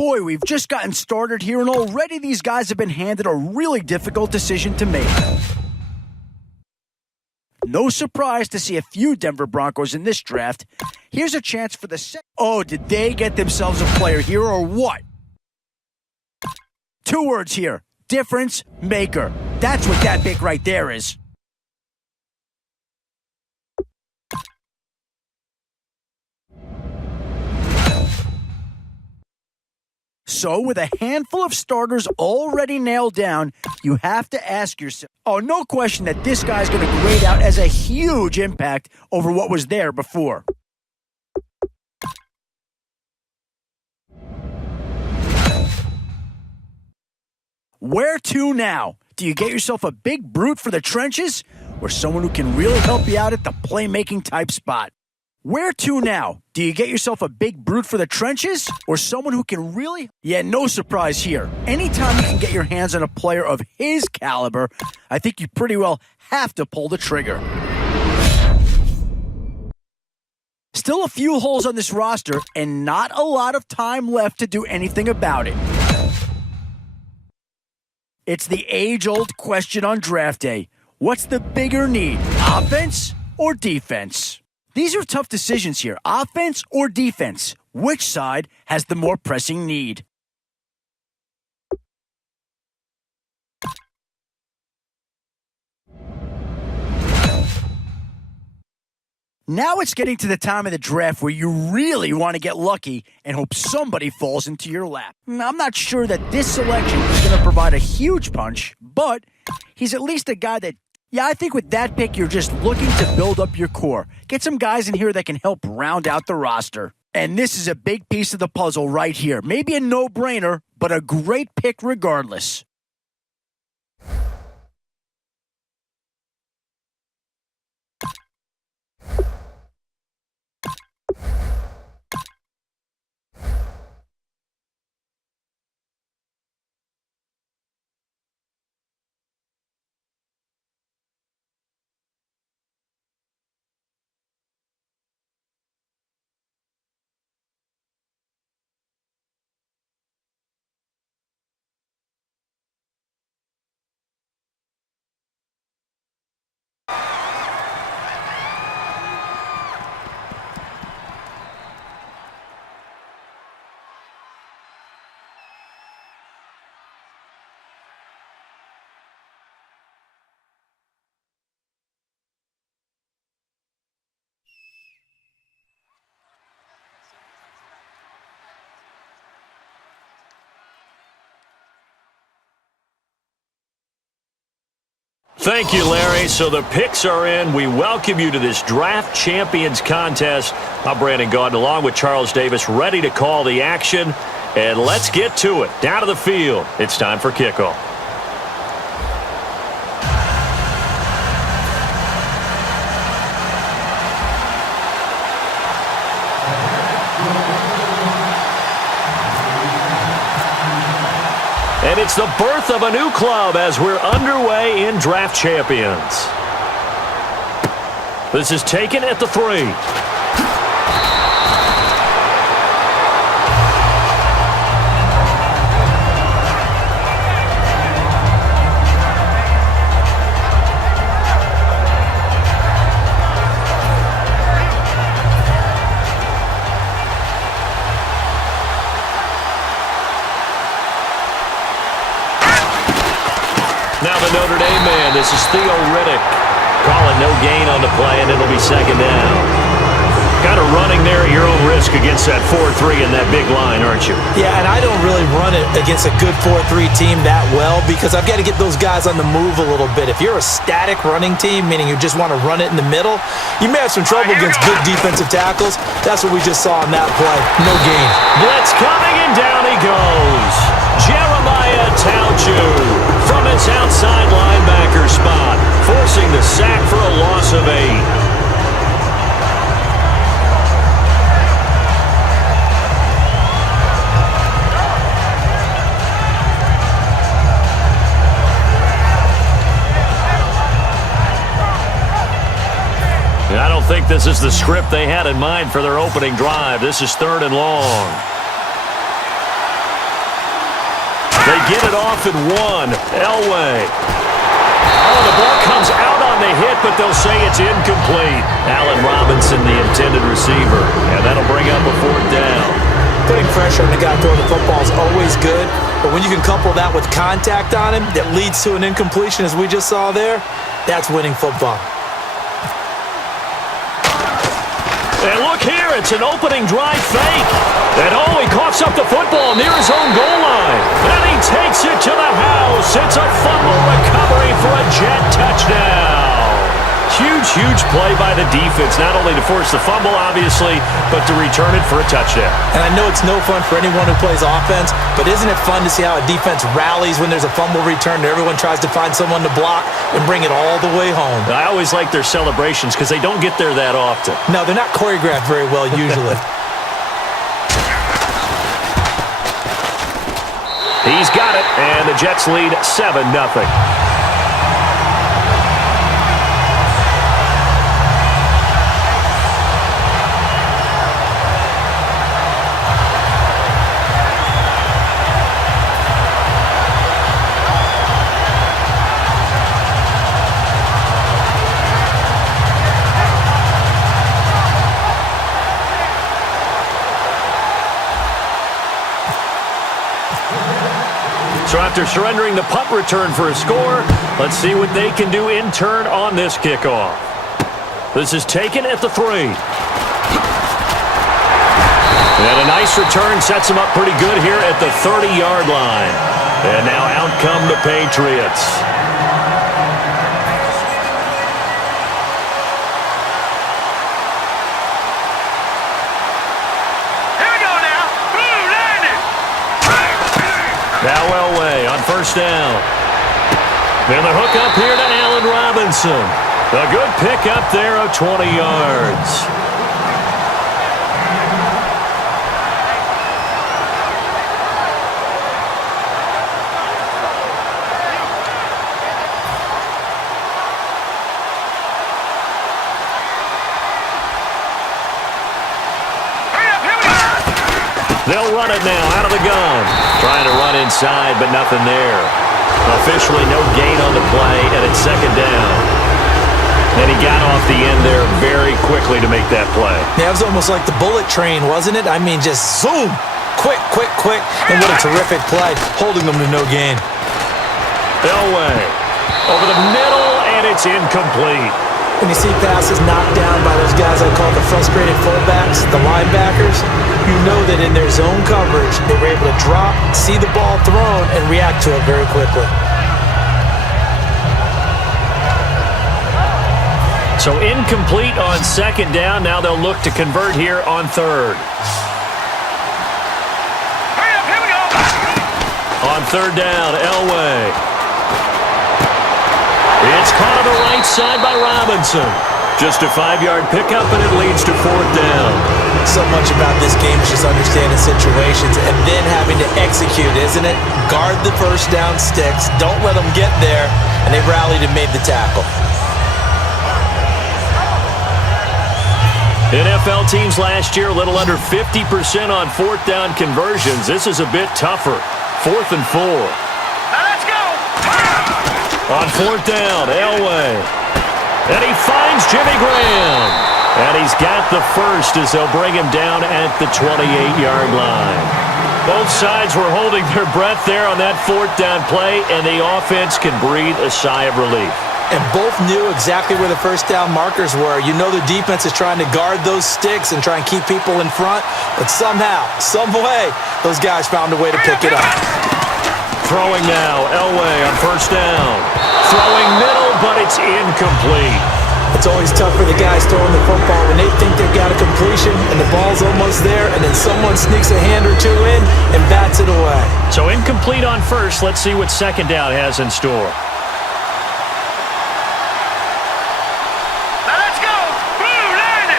Boy, we've just gotten started here, and already these guys have been handed a really difficult decision to make. No surprise to see a few Denver Broncos in this draft. Here's a chance for the Oh, did they get themselves a player here or what? 2 words here. Difference maker. That's what that pick right there is. So, with a handful of starters already nailed down, you have to ask yourself, no question that this guy's going to grade out as a huge impact over what was there before. Where to now? Do you get yourself a big brute for the trenches, or someone who can really help you out at the playmaking type spot? Where to now? Do you get yourself a big brute for the trenches, or someone who can really... Yeah, no surprise here. Anytime you can get your hands on a player of his caliber, I think you pretty well have to pull the trigger. Still a few holes on this roster, and not a lot of time left to do anything about it. It's the age-old question on draft day. What's the bigger need, offense or defense? These are tough decisions here. Offense or defense? Which side has the more pressing need? Now it's getting to the time of the draft where you really want to get lucky and hope somebody falls into your lap. I'm not sure that this selection is going to provide a huge punch, but he's at least a guy that... Yeah, I think with that pick, you're just looking to build up your core. Get some guys in here that can help round out the roster. And this is a big piece of the puzzle right here. Maybe a no-brainer, but a great pick regardless. Thank you, Larry. So the picks are in. We welcome you to this Draft Champions contest. I'm Brandon Gaudin along with Charles Davis, ready to call the action. And let's get to it. Down to the field. It's time for kickoff. And it's the birth of a new club as we're underway in Draft Champions. This is taken at the 3. Now the Notre Dame man, this is Theo Riddick. Calling no gain on the play, and it'll be second down. Kind of running there at your own risk against that 4-3 and that big line, aren't you? Yeah, and I don't really run it against a good 4-3 team that well because I've got to get those guys on the move a little bit. If you're a static running team, meaning you just want to run it in the middle, you may have some trouble against good defensive tackles. That's what we just saw on that play. No gain. Blitz coming, and down he goes. Jeremiah Tauchu from his outside linebacker spot, forcing the sack for a loss of 8. I don't think this is the script they had in mind for their opening drive. This is 3rd and long. get it off at 1. Elway. Oh, the ball comes out on the hit, but they'll say it's incomplete. Allen Robinson, the intended receiver, and that'll bring up a 4th down. Putting pressure on the guy throwing the football is always good, but when you can couple that with contact on him that leads to an incompletion, as we just saw there, that's winning football. And look here, it's an opening drive fake. And he coughs up the football near his own goal line. And he takes it to the house. It's a fumble recovery for a Jet touchdown. Huge, huge play by the defense, not only to force the fumble, obviously, but to return it for a touchdown. And I know it's no fun for anyone who plays offense, but isn't it fun to see how a defense rallies when there's a fumble return and everyone tries to find someone to block and bring it all the way home? I always like their celebrations because they don't get there that often. No, they're not choreographed very well usually. He's got it, and the Jets lead 7-0. So after surrendering the punt return for a score, let's see what they can do in turn on this kickoff. This is taken at the 3. And a nice return sets them up pretty good here at the 30-yard line. And now out come the Patriots. Now Elway on 1st down. And the hook up here to Allen Robinson. A good pickup there of 20 yards. They'll run it now out of the gun. Trying to run inside, but nothing there. Officially no gain on the play, and it's 2nd down. And he got off the end there very quickly to make that play. Yeah, it was almost like the bullet train, wasn't it? I mean, just zoom. Quick, quick, quick. And what a terrific play, holding them to no gain. Elway over the middle, and it's incomplete. When you see passes knocked down by those guys I call the frustrated fullbacks, the linebackers, you know that in their zone coverage, they were able to drop, see the ball thrown, and react to it very quickly. So incomplete on 2nd down. Now they'll look to convert here on 3rd. Here we go. On 3rd down, Elway. It's caught on the right side by Robinson. Just a 5-yard pickup, and it leads to 4th down. So much about this game is just understanding situations and then having to execute, isn't it? Guard the 1st down sticks. Don't let them get there. And they rallied and made the tackle. NFL teams last year a little under 50% on 4th down conversions. This is a bit tougher. 4th and 4. Now let's go. On 4th down, Elway. And he finds Jimmy Graham. And he's got the first as they'll bring him down at the 28-yard line. Both sides were holding their breath there on that 4th down play, and the offense can breathe a sigh of relief. And both knew exactly where the 1st down markers were. You know the defense is trying to guard those sticks and try and keep people in front, but somehow, some way, those guys found a way to pick it up. Throwing now, Elway on 1st down. Throwing middle, but it's incomplete. It's always tough for the guys throwing the football when they think they've got a completion and the ball's almost there, and then someone sneaks a hand or two in and bats it away. So incomplete on 1st. Let's see what 2nd down has in store. Now let's go. Blue 90.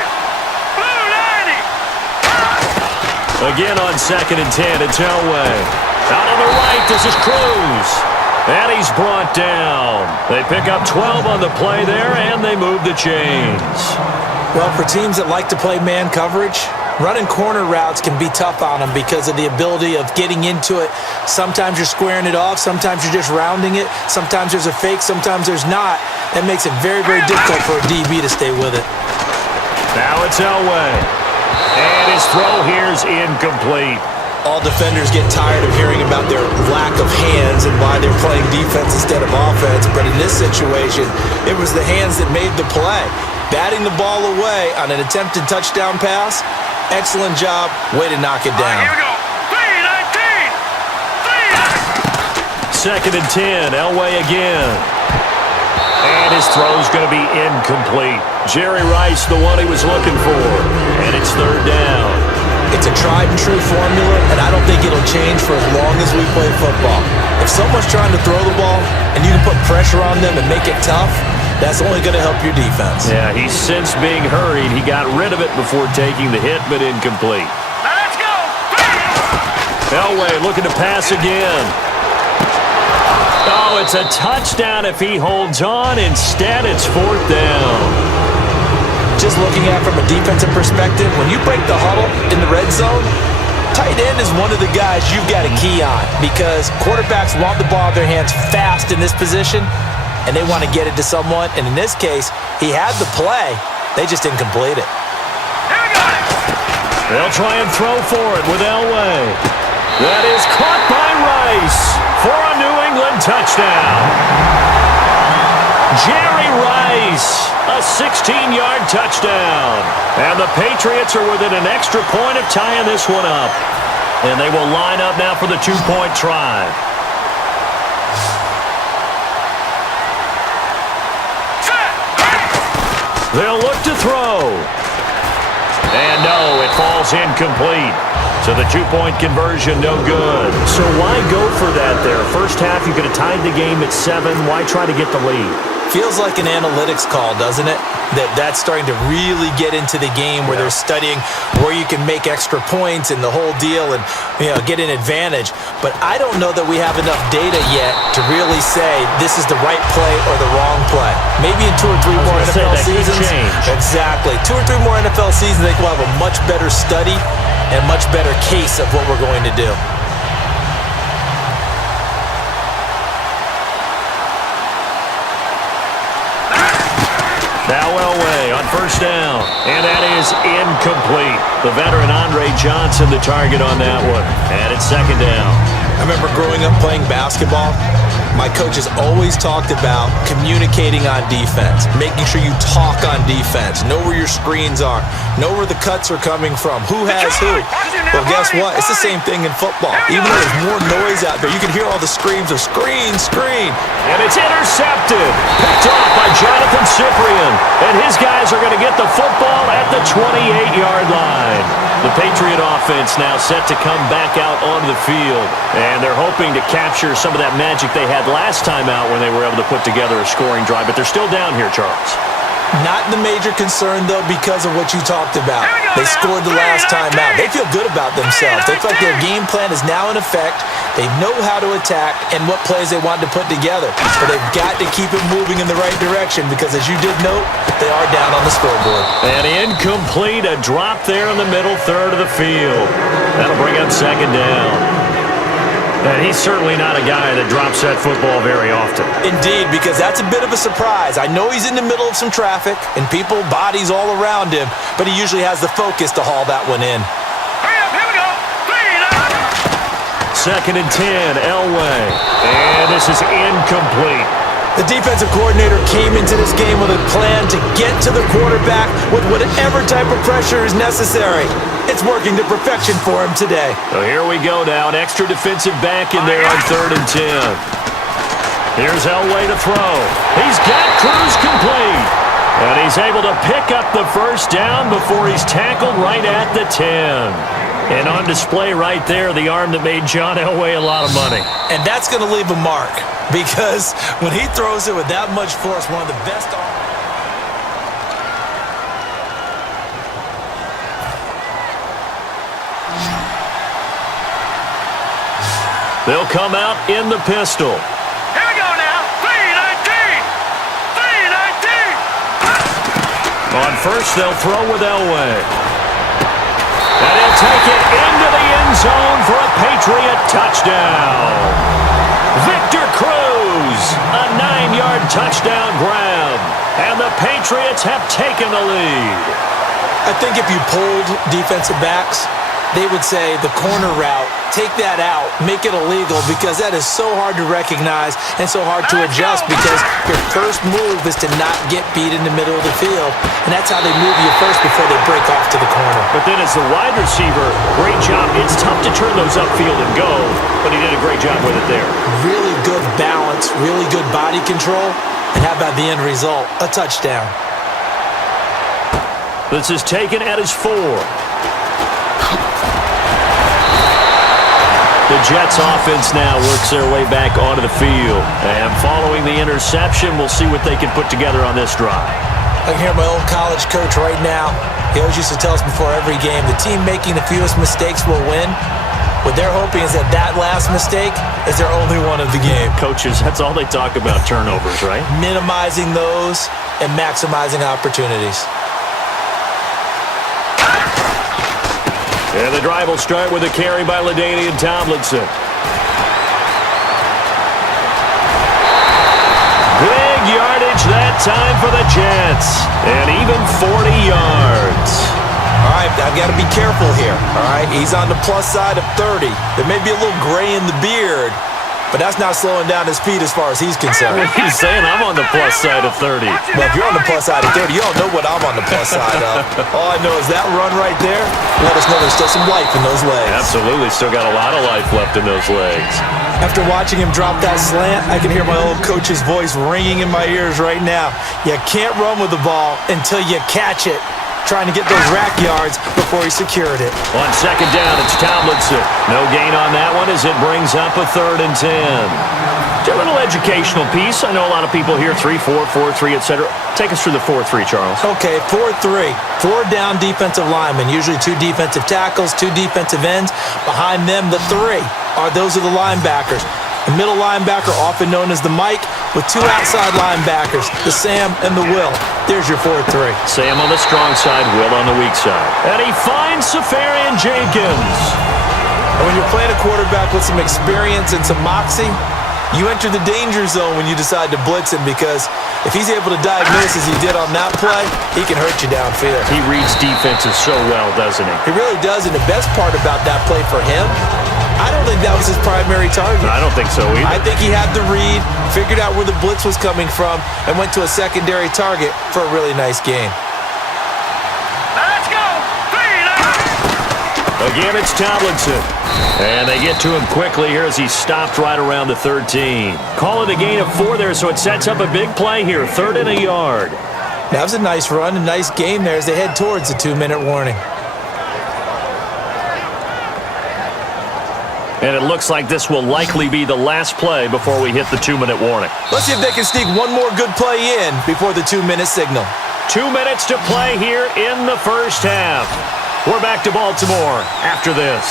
Blue 90. Again on 2nd and 10, it's Elway. Out on the right, this is Cruz. And he's brought down. They pick up 12 on the play there, and they move the chains. Well, for teams that like to play man coverage, running corner routes can be tough on them because of the ability of getting into it. Sometimes you're squaring it off. Sometimes you're just rounding it. Sometimes there's a fake. Sometimes there's not. That makes it very, very difficult for a DB to stay with it. Now it's Elway. And his throw here's incomplete. All defenders get tired of hearing about their lack of hands and why they're playing defense instead of offense. But in this situation, it was the hands that made the play. Batting the ball away on an attempted touchdown pass. Excellent job. Way to knock it down. Here we go. 3-19. 2nd and 10. Elway again. And his throw's going to be incomplete. Jerry Rice, the one he was looking for. And it's 3rd down. It's a tried-and-true formula, and I don't think it'll change for as long as we play football. If someone's trying to throw the ball and you can put pressure on them and make it tough, that's only going to help your defense. Yeah, he's since being hurried. He got rid of it before taking the hit, but incomplete. Now let's go. Elway looking to pass again. Oh, it's a touchdown if he holds on. Instead, it's 4th down. Just looking at it from a defensive perspective, when you break the huddle in the red zone, tight end is one of the guys you've got a key on because quarterbacks want the ball in their hands fast in this position, and they want to get it to someone. And in this case, he had the play. They just didn't complete it. Here we go. They'll try and throw for it with Elway. That is caught by Rice for a New England touchdown. Jerry Rice, a 16-yard touchdown. And the Patriots are within an extra point of tying this one up. And they will line up now for the 2-point try. They'll look to throw. And no, it falls incomplete. So the 2-point conversion, no good. So why go for that there? First half, you could have tied the game at 7. Why try to get the lead? Feels like an analytics call, doesn't it? That's starting to really get into the game where they're studying where you can make extra points and the whole deal and get an advantage. But I don't know that we have enough data yet to really say this is the right play or the wrong play. Maybe in 2 or 3 more NFL seasons. Exactly. 2 or 3 more NFL seasons, they will have a much better study and much better case of what we're going to do. Now Elway on 1st down, and that is incomplete. The veteran Andre Johnson the target on that one, and it's 2nd down. I remember growing up playing basketball. My coaches always talked about communicating on defense, making sure you talk on defense, know where your screens are, know where the cuts are coming from, who has who. Well, guess what? It's the same thing in football. Even though there's more noise out there, you can hear all the screams of screen, screen. And it's intercepted, picked off by Jonathan Cyprien. And his guys are going to get the football at the 28-yard line. The Patriot offense now set to come back out onto the field. And they're hoping to capture some of that magic they had last time out when they were able to put together a scoring drive. But they're still down here, Charles. Not the major concern, though, because of what you talked about. They scored the last time out. They feel good about themselves. They feel like their game plan is now in effect. They know how to attack and what plays they want to put together. But they've got to keep it moving in the right direction because, as you did note, they are down on the scoreboard. And incomplete, a drop there in the middle third of the field. That'll bring up 2nd down. And he's certainly not a guy that drops that football very often. Indeed, because that's a bit of a surprise. I know he's in the middle of some traffic and people, bodies all around him, but he usually has the focus to haul that one in. Hurry up, here we go. 2nd and 10, Elway. And this is incomplete. The defensive coordinator came into this game with a plan to get to the quarterback with whatever type of pressure is necessary. It's working to perfection for him today. So here we go now. An extra defensive back in there on 3rd and 10. Here's Elway to throw. He's got Cruz complete. And he's able to pick up the 1st down before he's tackled right at the 10. And on display right there, the arm that made John Elway a lot of money. And that's going to leave a mark because when he throws it with that much force, one of the best arms. They'll come out in the pistol. Here we go now. 3-19. 3-19. On 1st, they'll throw with Elway. take it into the end zone for a Patriot touchdown. Victor Cruz, a 9-yard touchdown grab, and the Patriots have taken the lead. I think if you polled defensive backs, they would say the corner route, take that out, make it illegal, because that is so hard to recognize and so hard to adjust, because your first move is to not get beat in the middle of the field, and that's how they move you first before they break off to the corner. But then as the wide receiver, great job. It's tough to turn those upfield and go, but he did a great job with it there. Really good balance, really good body control, and how about the end result? A touchdown. This is taken at his 4. The Jets offense now works their way back onto the field. And following the interception, we'll see what they can put together on this drive. I can hear my old college coach right now. He always used to tell us before every game, the team making the fewest mistakes will win. What they're hoping is that that last mistake is their only one of the game. Coaches, that's all they talk about, turnovers, right? Minimizing those and maximizing opportunities. And the drive will start with a carry by LaDainian Tomlinson. Big yardage that time for the Jets. And even 40 yards. All right, I've got to be careful here. All right, he's on the plus side of 30. There may be a little gray in the beard, but that's not slowing down his speed as far as he's concerned. He's saying I'm on the plus side of 30. Well, if you're on the plus side of 30, you don't know what I'm on the plus side of. All I know is that run right there, let us know there's still some life in those legs. Absolutely, still got a lot of life left in those legs. After watching him drop that slant, I can hear my old coach's voice ringing in my ears right now. You can't run with the ball until you catch it. Trying to get those rack yards before he secured it. On second down, it's Tomlinson. No gain on that one as it brings up a 3rd and 10. A little educational piece. I know a lot of people here, 3-4, 4-3, etc. Take us through the 4-3, Charles. Okay, 4-3. 4 down defensive linemen, usually 2 defensive tackles, 2 defensive ends. Behind them, the 3 those are the linebackers. The middle linebacker, often known as the Mike, with 2 outside linebackers, the Sam and the Will. There's your 4-3. Sam on the strong side, Will on the weak side. And he finds Safarian Jenkins. And when you're playing a quarterback with some experience and some moxie, you enter the danger zone when you decide to blitz him, because if he's able to diagnose as he did on that play, he can hurt you downfield. He reads defenses so well, doesn't he? He really does, and the best part about that play for him, I don't think that was his primary target. I don't think so either. I think he had the read, figured out where the blitz was coming from, and went to a secondary target for a really nice game. Let's go. 3 Again, it's Tomlinson. And they get to him quickly here as he stopped right around the 13. Call it a gain of 4 there, so it sets up a big play here. 3rd and a yard. That was a nice run, a nice game there as they head towards the 2-minute warning. And it looks like this will likely be the last play before we hit the 2-minute warning. Let's see if they can sneak one more good play in before the 2-minute signal. 2 minutes to play here in the first half. We're back to Baltimore after this.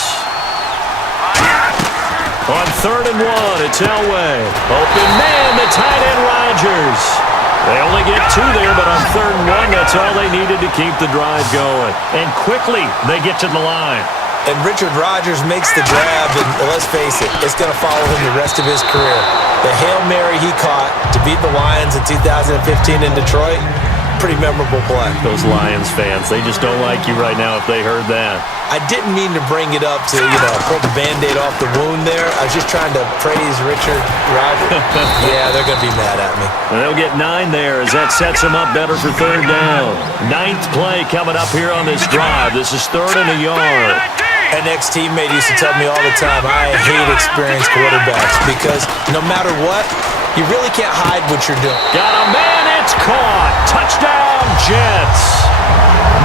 On 3rd and 1, it's Elway. Open man, the tight end Rodgers. They only get 2 there, but on 3rd and 1, that's all they needed to keep the drive going. And quickly, they get to the line. And Richard Rodgers makes the grab, and let's face it, it's going to follow him the rest of his career. The Hail Mary he caught to beat the Lions in 2015 in Detroit, pretty memorable play. Those Lions fans, they just don't like you right now if they heard that. I didn't mean to bring it up to, pull the Band-Aid off the wound there. I was just trying to praise Richard Rodgers. Yeah, they're going to be mad at me. And they'll get 9 there as that sets them up better for 3rd down. 9th play coming up here on this drive. This is 3rd and a yard. An ex-teammate used to tell me all the time, I hate experienced quarterbacks because no matter what, you really can't hide what you're doing. Got a man, it's caught. Touchdown, Jets.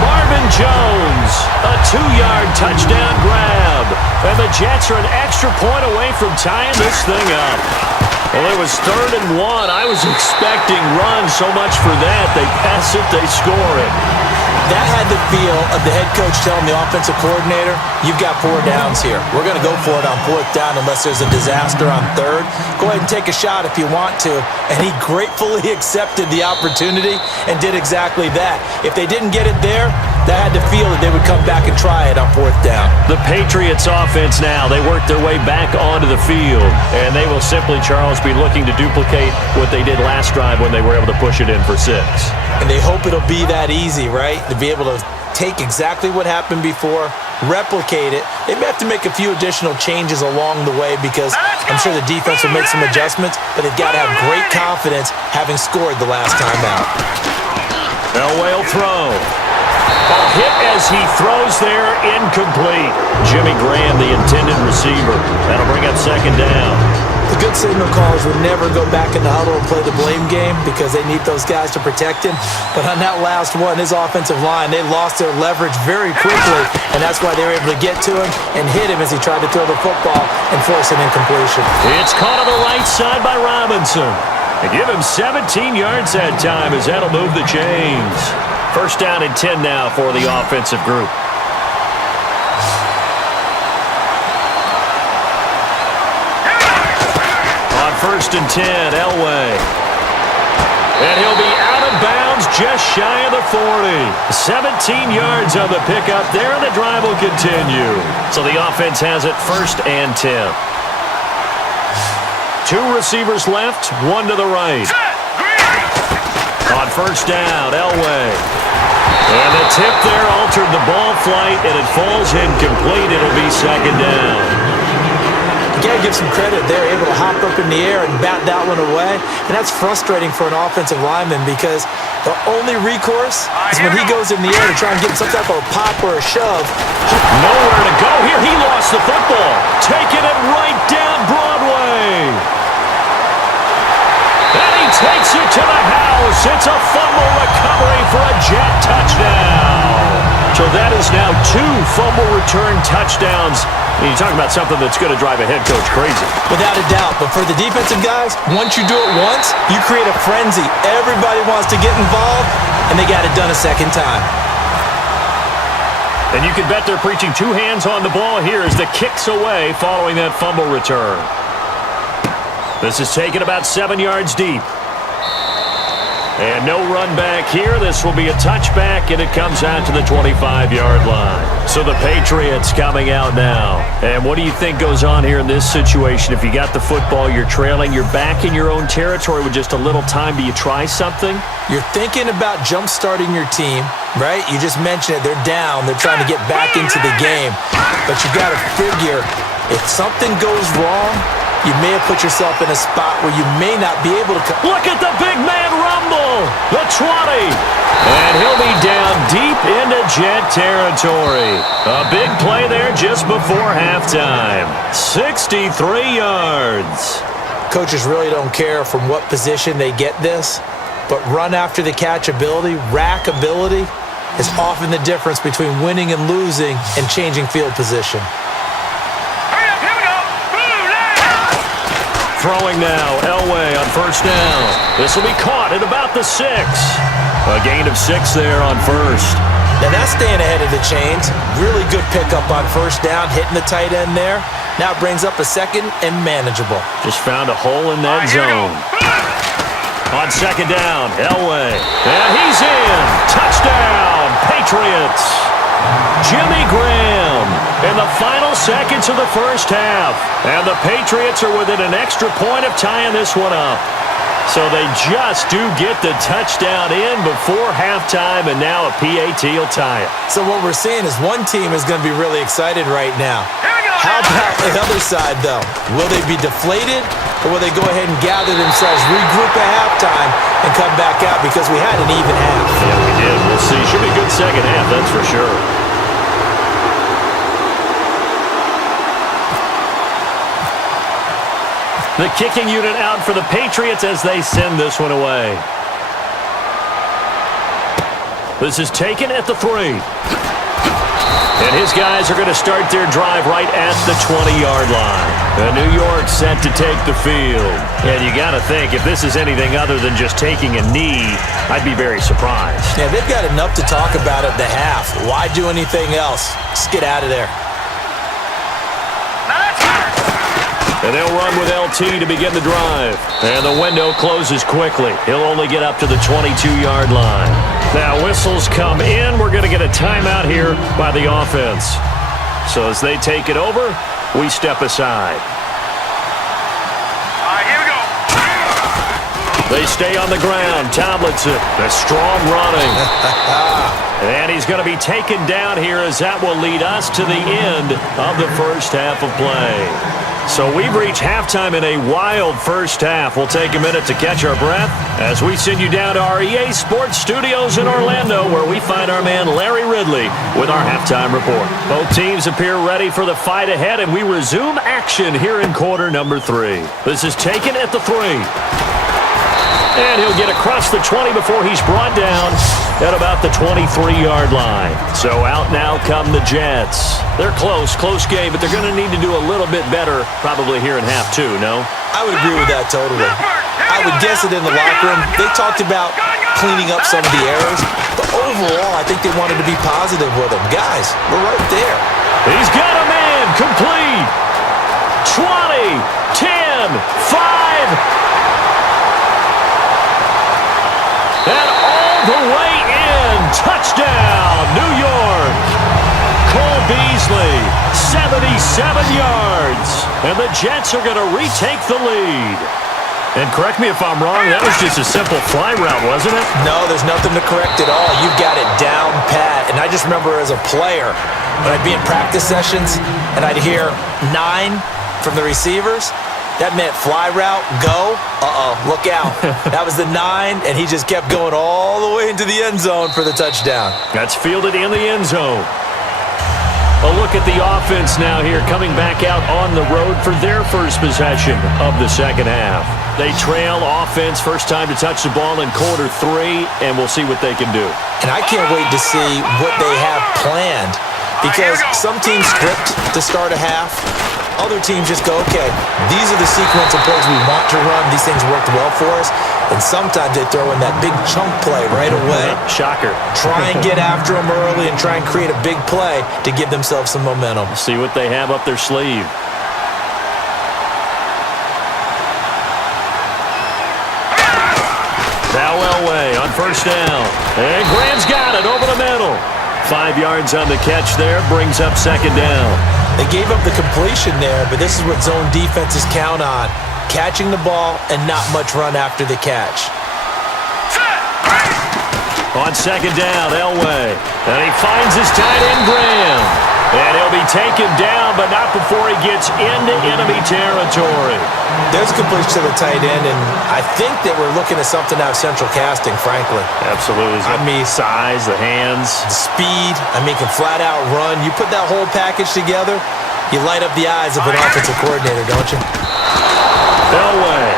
Marvin Jones, a 2-yard touchdown grab. And the Jets are an extra point away from tying this thing up. Well, it was 3rd and 1. I was expecting runs so much for that. They pass it, they score it. That had the feel of the head coach telling the offensive coordinator, you've got 4 downs here. We're going to go for it on 4th down unless there's a disaster on 3rd. Go ahead and take a shot if you want to. And he gratefully accepted the opportunity and did exactly that. If they didn't get it there, that had to feel that they would come back and try it on 4th down. The Patriots offense now, they work their way back onto the field, and they will simply, Charles, be looking to duplicate what they did last drive when they were able to push it in for 6. And they hope it'll be that easy, right? To be able to take exactly what happened before, replicate it. They may have to make a few additional changes along the way because I'm sure the defense will make some adjustments, but they've got to have great confidence having scored the last time out. Elway will throw. A hit as he throws there, incomplete. Jimmy Graham, the intended receiver. That'll bring up 2nd down. The good signal callers would never go back in the huddle and play the blame game because they need those guys to protect him. But on that last one, his offensive line, they lost their leverage very quickly, and that's why they were able to get to him and hit him as he tried to throw the football and force an incompletion. It's caught on the right side by Robinson. And give him 17 yards that time as that'll move the chains. 1st down and 10 now for the offensive group. On 1st and 10, Elway. And he'll be out of bounds just shy of the 40. 17 yards on the pickup there, and the drive will continue. So the offense has it 1st and 10. 2 receivers left, 1 to the right. On 1st down, Elway. And the tip there altered the ball flight, and it falls incomplete. It'll be 2nd down. You got to give some credit. They're able to hop up in the air and bat that one away. And that's frustrating for an offensive lineman because the only recourse is when he goes in the air to try and get some type of a pop or a shove. Nowhere to go here. He lost the football. Taking it right down Broadway. And he takes it to the house. It's a fumble recovery for a Jet touchdown. So that is now 2 fumble return touchdowns. And you talk about something that's going to drive a head coach crazy. Without a doubt. But for the defensive guys, once you do it once, you create a frenzy. Everybody wants to get involved, and they got it done a 2nd time. And you can bet they're preaching 2 hands on the ball here as the kick's away following that fumble return. This is taken about 7 yards deep. And no run back here. This will be a touchback, and it comes out to the 25-yard line. So the Patriots coming out now. And what do you think goes on here in this situation? If you got the football, you're trailing, you're back in your own territory with just a little time. Do you try something? You're thinking about jump-starting your team, right? You just mentioned it. They're down. They're trying to get back into the game. But you got to figure if something goes wrong, you may have put yourself in a spot where you may not be able to... Look at the big man rumble! The 20! And he'll be down deep into Jet territory. A big play there just before halftime. 63 yards. Coaches really don't care from what position they get this, but run after the catch ability, rack ability, is often the difference between winning and losing and changing field position. Throwing now, Elway on 1st down. This will be caught at about the 6. A gain of 6 there on 1st. Now that's staying ahead of the chains. Really good pickup on 1st down, hitting the tight end there. Now it brings up a 2nd and manageable. Just found a hole in that zone. On 2nd down, Elway. And he's in. Touchdown, Patriots. Jimmy Graham in the final seconds of the 1st half. And the Patriots are within an extra point of tying this one up. So they just do get the touchdown in before halftime, and now a PAT will tie it. So what we're seeing is one team is going to be really excited right now. How about the other side, though? Will they be deflated, or will they go ahead and gather themselves, regroup at halftime, and come back out because we had an even half? Yeah, we did. We'll see. Should be a good 2nd half, that's for sure. The kicking unit out for the Patriots as they send this one away. This is taken at the 3. And his guys are going to start their drive right at the 20-yard line. New York set to take the field. And you got to think, if this is anything other than just taking a knee, I'd be very surprised. Yeah, they've got enough to talk about at the half. Why do anything else? Just get out of there. And they'll run with LT to begin the drive. And the window closes quickly. He'll only get up to the 22-yard line. Now whistles come in. We're going to get a timeout here by the offense. So as they take it over, we step aside. All right, here we go. They stay on the ground. Tomlinson, the strong running. And he's going to be taken down here as that will lead us to the end of the first half of play. So we've reached halftime in a wild first half. We'll take a minute to catch our breath as we send you down to our EA Sports Studios in Orlando, where we find our man Larry Ridley with our halftime report. Both teams appear ready for the fight ahead, and we resume action here in quarter number 3. This is taken at the 3. And he'll get across the 20 before he's brought down at about the 23-yard line. So out now come the Jets. They're close game, but they're going to need to do a little bit better probably here in half 2, no? I would agree with that totally. I would guess it in the locker room. They talked about cleaning up some of the errors, but overall, I think they wanted to be positive with them. Guys, we're right there. He's got a man complete. 20, 10, 5. And all the way in. Touchdown, New York. Cole Beasley, 77 yards. And the Jets are going to retake the lead. And correct me if I'm wrong, that was just a simple fly route, wasn't it? No, there's nothing to correct at all. You've got it down pat. And I just remember as a player, when I'd be in practice sessions and I'd hear 9 from the receivers, that meant fly route, go, look out. That was the 9, and he just kept going all the way into the end zone for the touchdown. That's fielded in the end zone. A look at the offense now here, coming back out on the road for their first possession of the second half. They trail offense, first time to touch the ball in quarter 3, and we'll see what they can do. And I can't wait to see what they have planned, because some teams script to start a half. Other teams just go, okay, these are the sequence of plays we want to run. These things worked well for us. And sometimes they throw in that big chunk play right away. Shocker. Try and get after them early and try and create a big play to give themselves some momentum. See what they have up their sleeve. Now Elway on first down. And Graham's got it over the middle. 5 yards on the catch there, brings up second down. They gave up the completion there, but this is what zone defenses count on. Catching the ball and not much run after the catch. On second down, Elway. And he finds his tight end, Graham. And he'll be taken down, but not before he gets into enemy territory. There's a completion to the tight end, and I think that we're looking at something out of central casting, frankly. Absolutely. I mean, size, the hands. the speed, can flat out run. You put that whole package together, you light up the eyes of an offensive coordinator, don't you? Elway.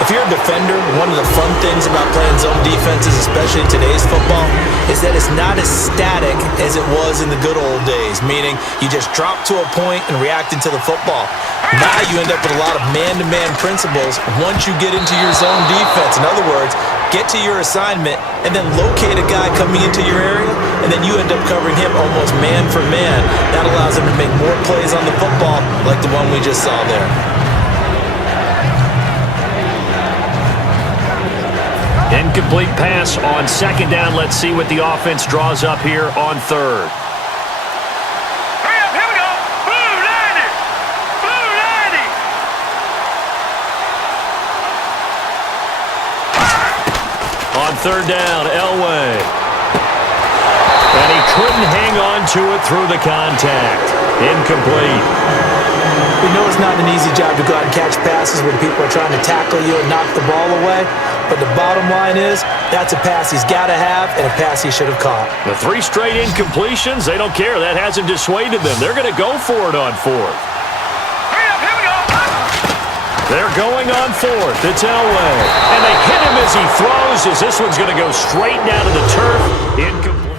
If you're a defender, one of the fun things about playing zone defenses, especially in today's football, is that it's not as static as it was in the good old days, meaning you just drop to a point and react into the football. Now you end up with a lot of man-to-man principles once you get into your zone defense. In other words, get to your assignment and then locate a guy coming into your area, and then you end up covering him almost man for man. That allows him to make more plays on the football like the one we just saw there. Incomplete pass on second down. Let's see what the offense draws up here on third. Hurry up, here we go. Blue 90. Blue 90. On third down, Elway. And he couldn't hang on to it through the contact. Incomplete. We know it's not an easy job to go out and catch passes when people are trying to tackle you and knock the ball away. But the bottom line is, that's a pass he's got to have and a pass he should have caught. The 3 straight incompletions, they don't care. That hasn't dissuaded them. They're going to go for it on fourth. Hurry up, here we go. They're going on fourth. It's Elway. And they hit him as he throws, as this one's going to go straight down to the turf. Incomplete.